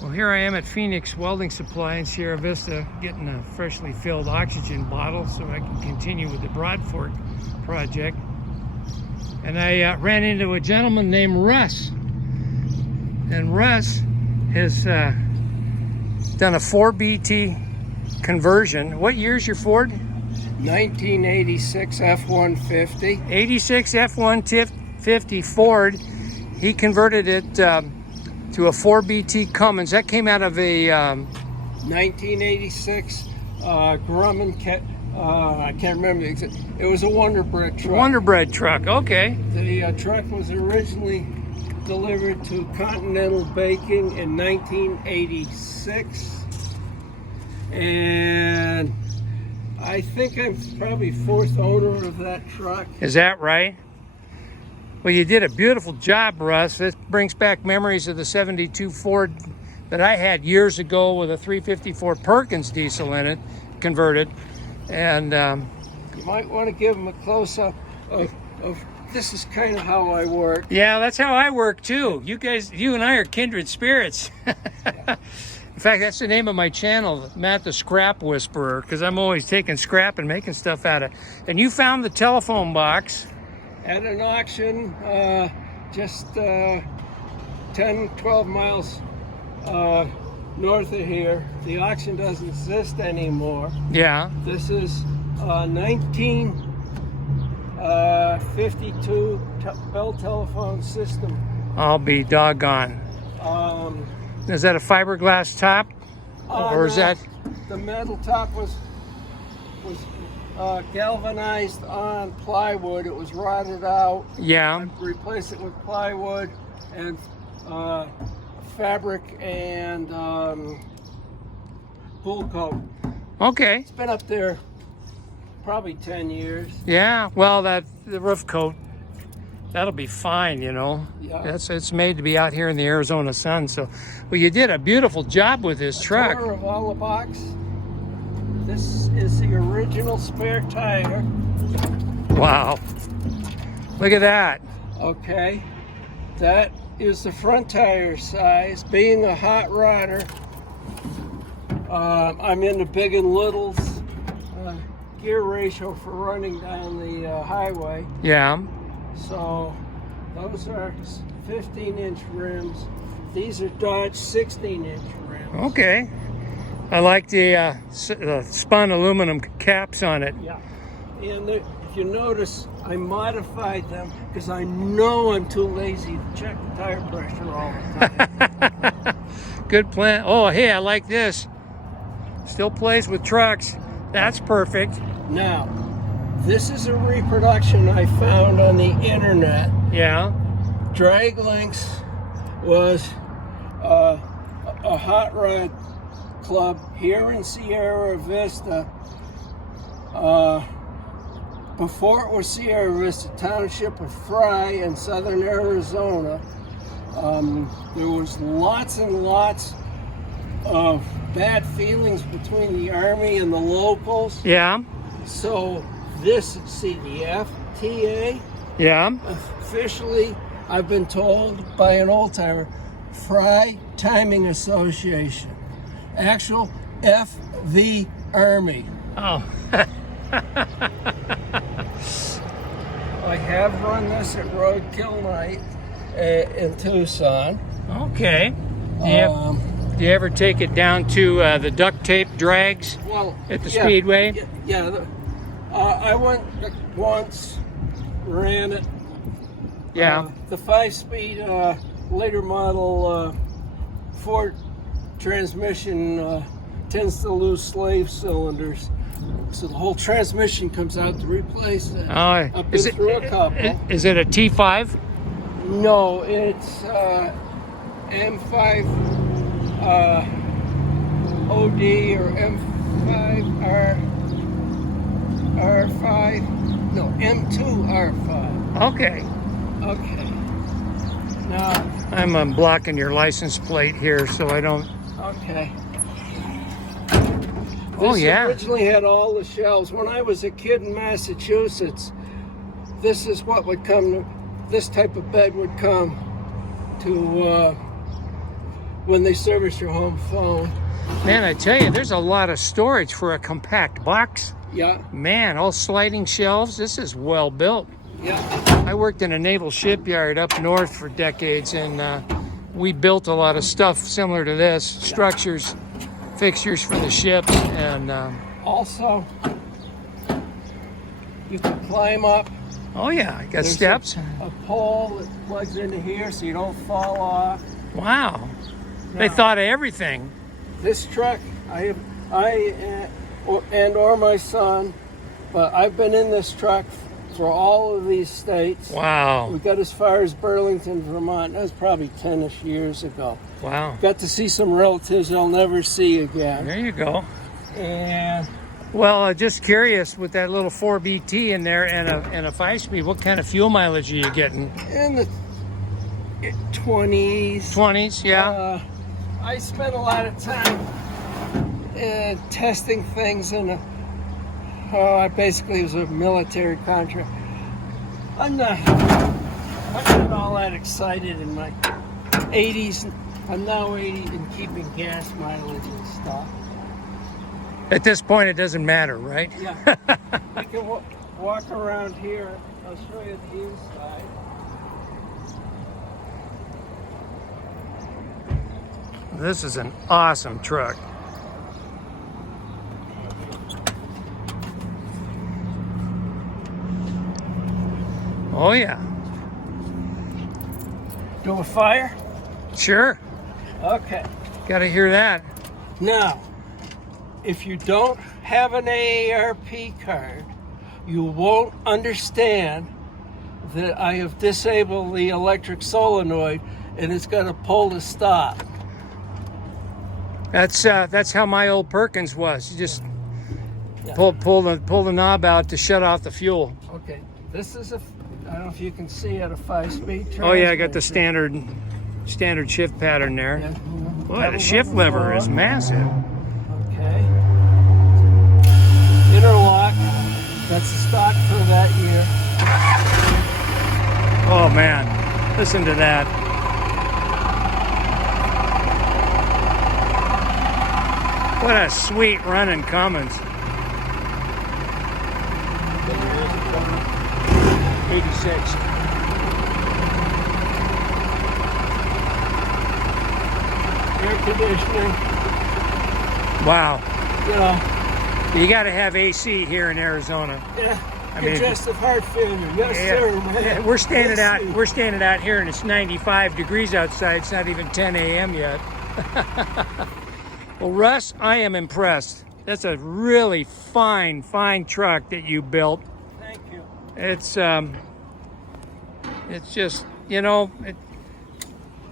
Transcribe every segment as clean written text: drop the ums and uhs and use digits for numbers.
Well, here I am at Phoenix Welding Supply in Sierra Vista getting a freshly filled oxygen bottle so I can continue with the Broad Fork project. And I ran into a gentleman named Russ. And Russ has done a 4BT conversion. What year's your Ford? 1986 F-150. 86 F-150 Ford. He converted it to a 4BT Cummins. That came out of a 1986 Grumman. I can't remember. It was a Wonder Bread truck. Wonder Bread truck. Okay. The truck was originally delivered to Continental Baking in 1986, and I think I'm probably fourth owner of that truck. Is that right? Well, you did a beautiful job, Russ. This brings back memories of the 72 Ford that I had years ago with a 354 Perkins diesel in it, converted. And you might want to give them a close-up of this is kind of how I work. Yeah, that's how I work too. You guys, you and I are kindred spirits. Yeah. In fact, that's the name of my channel, Matt the Scrap Whisperer, because I'm always taking scrap and making stuff out of it. And you found the telephone box At an auction just 10, 12 miles north of here. The auction doesn't exist anymore. Yeah. This is 1952 Bell telephone system. I'll be doggone. Is that a fiberglass top? Or is that? The metal top was galvanized on plywood. It was rotted out. Yeah. I replaced it with plywood and fabric and pool coat. Okay. It's been up there probably 10 years. Yeah. Well, the roof coat, that'll be fine, you know. Yeah. It's made to be out here in the Arizona sun. So, well, you did a beautiful job with this truck. Tour of all the box. This is the original spare tire. Wow. Look at that. Okay. That is the front tire size. Being a hot rodder, I'm into big and littles. Gear ratio for running down the highway. Yeah. So those are 15-inch rims. These are Dodge 16-inch rims. Okay. I like the spun aluminum caps on it. Yeah. And if you notice, I modified them because I know I'm too lazy to check the tire pressure all the time. Good plan. Oh, hey, I like this. Still plays with trucks. That's perfect. Now, this is a reproduction I found on the internet. Yeah. Drag Links was a hot rod club here in Sierra Vista. Before it was Sierra Vista Township of Fry in southern Arizona. There was lots and lots of bad feelings between the Army and the locals. Yeah. So this CDF-TA, Yeah. officially, I've been told by an old timer, Fry Timing Association. Actual FV Army. Oh. I have run this at Roadkill Night in Tucson. Okay. Do you ever take it down to the duct tape drags at the Speedway? Yeah. I went once, ran it. Yeah. The 5-speed later model Ford transmission tends to lose slave cylinders. So the whole transmission comes out to replace that. I've been through a couple. Is it a T5? No, it's M5 OD or M5 R5. No, M2 R5. Okay. Okay. Now I'm blocking your license plate here so I don't. Okay. Oh, This yeah. originally had all the shelves. When I was a kid in Massachusetts, this is what would come, this type of bed would come to when they service your home phone. Man, I tell you, there's a lot of storage for a compact box. Yeah, Man, all sliding shelves. This is well built. yeah. I worked in a naval shipyard up north for decades, and we built a lot of stuff similar to this. Structures, fixtures for the ships, and Also, you can climb up. oh yeah, I got There's steps. A pole that plugs into here so you don't fall off. Wow. They Now, thought of everything. This truck, or my son, but I've been in this truck for all of these states. Wow. We got as far as Burlington, Vermont. That was probably 10-ish years ago. Wow. Got to see some relatives I'll never see again. There you go. And Well, just curious, with that little 4BT in there and a 5-speed, what kind of fuel mileage are you getting? in the 20s. 20s, yeah. I spent a lot of time testing things I basically was a military contract. I'm not all that excited in my 80s. I'm now 80 and keeping gas mileage and stuff. At this point, it doesn't matter, right? Yeah. You can walk around here. I'll show you the inside. This is an awesome truck. Oh yeah, Do a fire? sure. Okay. Got to hear that. Now, if you don't have an AARP card, you won't understand that I have disabled the electric solenoid and it's got to pull to stop. That's how my old Perkins was. You just Yeah. pull the knob out to shut off the fuel. Okay, this is I don't know if you can see it, a 5-speed transmission. Oh yeah, I got the standard shift pattern there. Yeah. Boy, the shift lever is massive. Okay. Interlock. That's the stock for that year. Oh man, listen to that. What a sweet running Cummins. 86. Air conditioning. Wow. You know, You got to have AC here in Arizona. yeah. I mean, Congestive heart failure. Yes, sir, man. Yeah, we're standing Yes, out. sir. We're standing out here, and it's 95 degrees outside. It's not even 10 a.m. yet. Well, Russ, I am impressed. That's a really fine truck that you built. Thank you. It's just, you know,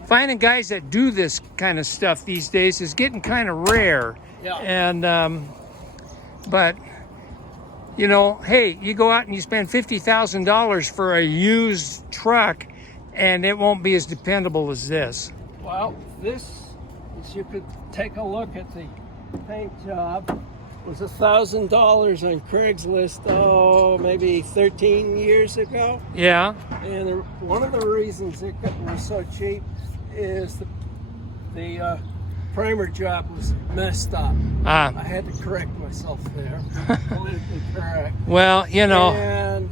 finding guys that do this kind of stuff these days is getting kind of rare. Yeah. And but you know, hey, you go out and you spend $50,000 for a used truck, and it won't be as dependable as this. Well, this, as you could take a look at the paint job, was $1,000 on Craigslist, maybe 13 years ago. Yeah. And one of the reasons it was so cheap is the primer job was messed up. I had to correct myself there, politically correct. Well, you know. And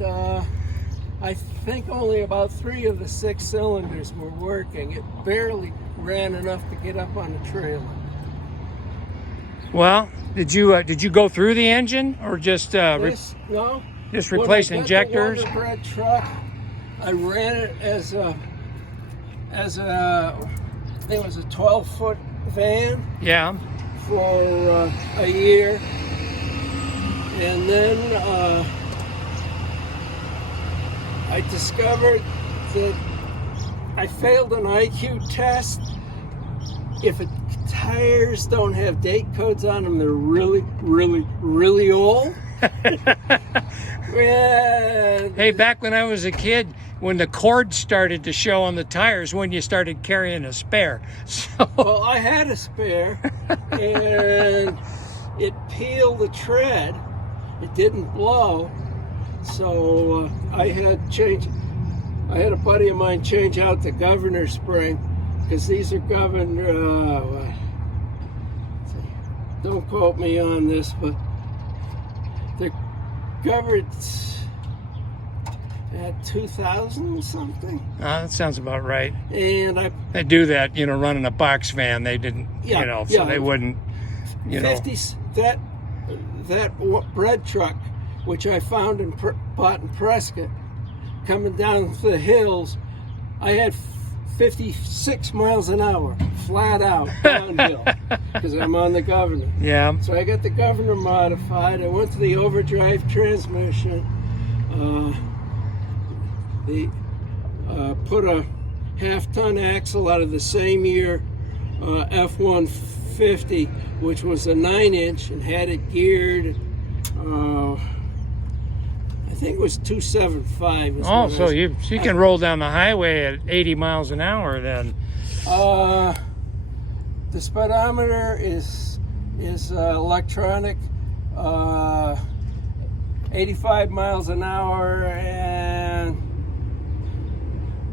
I think only about 3 of the 6 cylinders were working. It barely ran enough to get up on the trailer. Well, did you go through the engine or just No. just replace injectors? When I got the Wonder Bread truck, I ran it as a I think it was a 12-foot van. Yeah. For a year, and then I discovered that I failed an IQ test. If tires don't have date codes on them, they're really, really, really old. Hey, back when I was a kid, when the cords started to show on the tires, when you started carrying a spare. So. Well, I had a spare, and it peeled the tread. It didn't blow, so I had a buddy of mine change out the governor spring, because these are governed, don't quote me on this, but they're governed at 2,000 something. That sounds about right. And they do that, you know, running a box van. They didn't, yeah, you know, so yeah. they wouldn't, you 50, know. That bread truck, which I found and bought in Prescott, coming down the hills, I had 56 miles an hour, flat out, downhill, because I'm on the Governor. Yeah. So I got the Governor modified. I went to the overdrive transmission. Put a half-ton axle out of the same year F-150, which was a 9-inch, and had it geared. I think it was 275. Oh, so you can roll down the highway at 80 miles an hour then. The speedometer is electronic, 85 miles an hour, and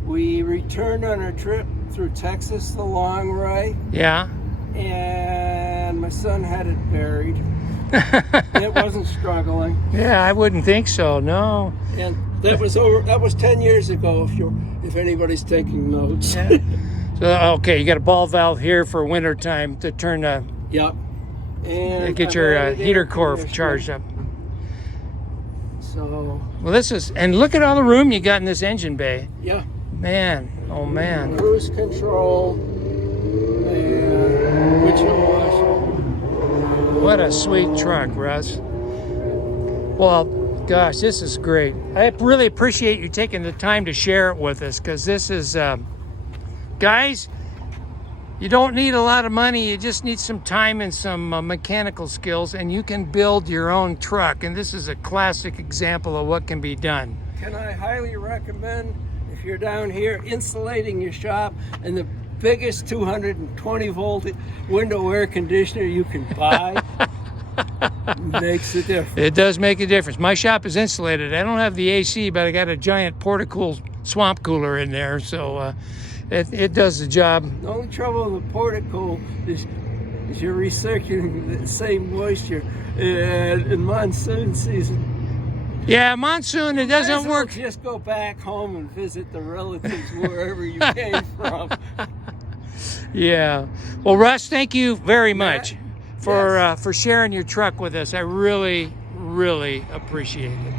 we returned on our trip through Texas the long way. Yeah. And my son had it buried. It wasn't struggling. Yeah, I wouldn't think so. No. And that was 10 years ago. If anybody's taking notes. Yeah. So okay, you got a ball valve here for winter time to turn the. Yep. And get your heater core charged up. So. Well, and look at all the room you got in this engine bay. Yeah. Man, oh man. Cruise control and windshield washer. What a sweet truck, Russ. Well, gosh, this is great. I really appreciate you taking the time to share it with us, because this is, guys, you don't need a lot of money. You just need some time and some mechanical skills, and you can build your own truck. And this is a classic example of what can be done. Can I highly recommend, if you're down here, insulating your shop, and the biggest 220 volt window air conditioner you can buy makes a difference. It does make a difference. My shop is insulated. I don't have the AC, but I got a giant porta-cool swamp cooler in there, so it does the job. The only trouble with the porta-cool is you're recirculating the same moisture in monsoon season. Yeah, monsoon, it doesn't work. Just go back home and visit the relatives wherever you came from. Yeah. Well, Russ, thank you very much for sharing your truck with us. I really, really appreciate it.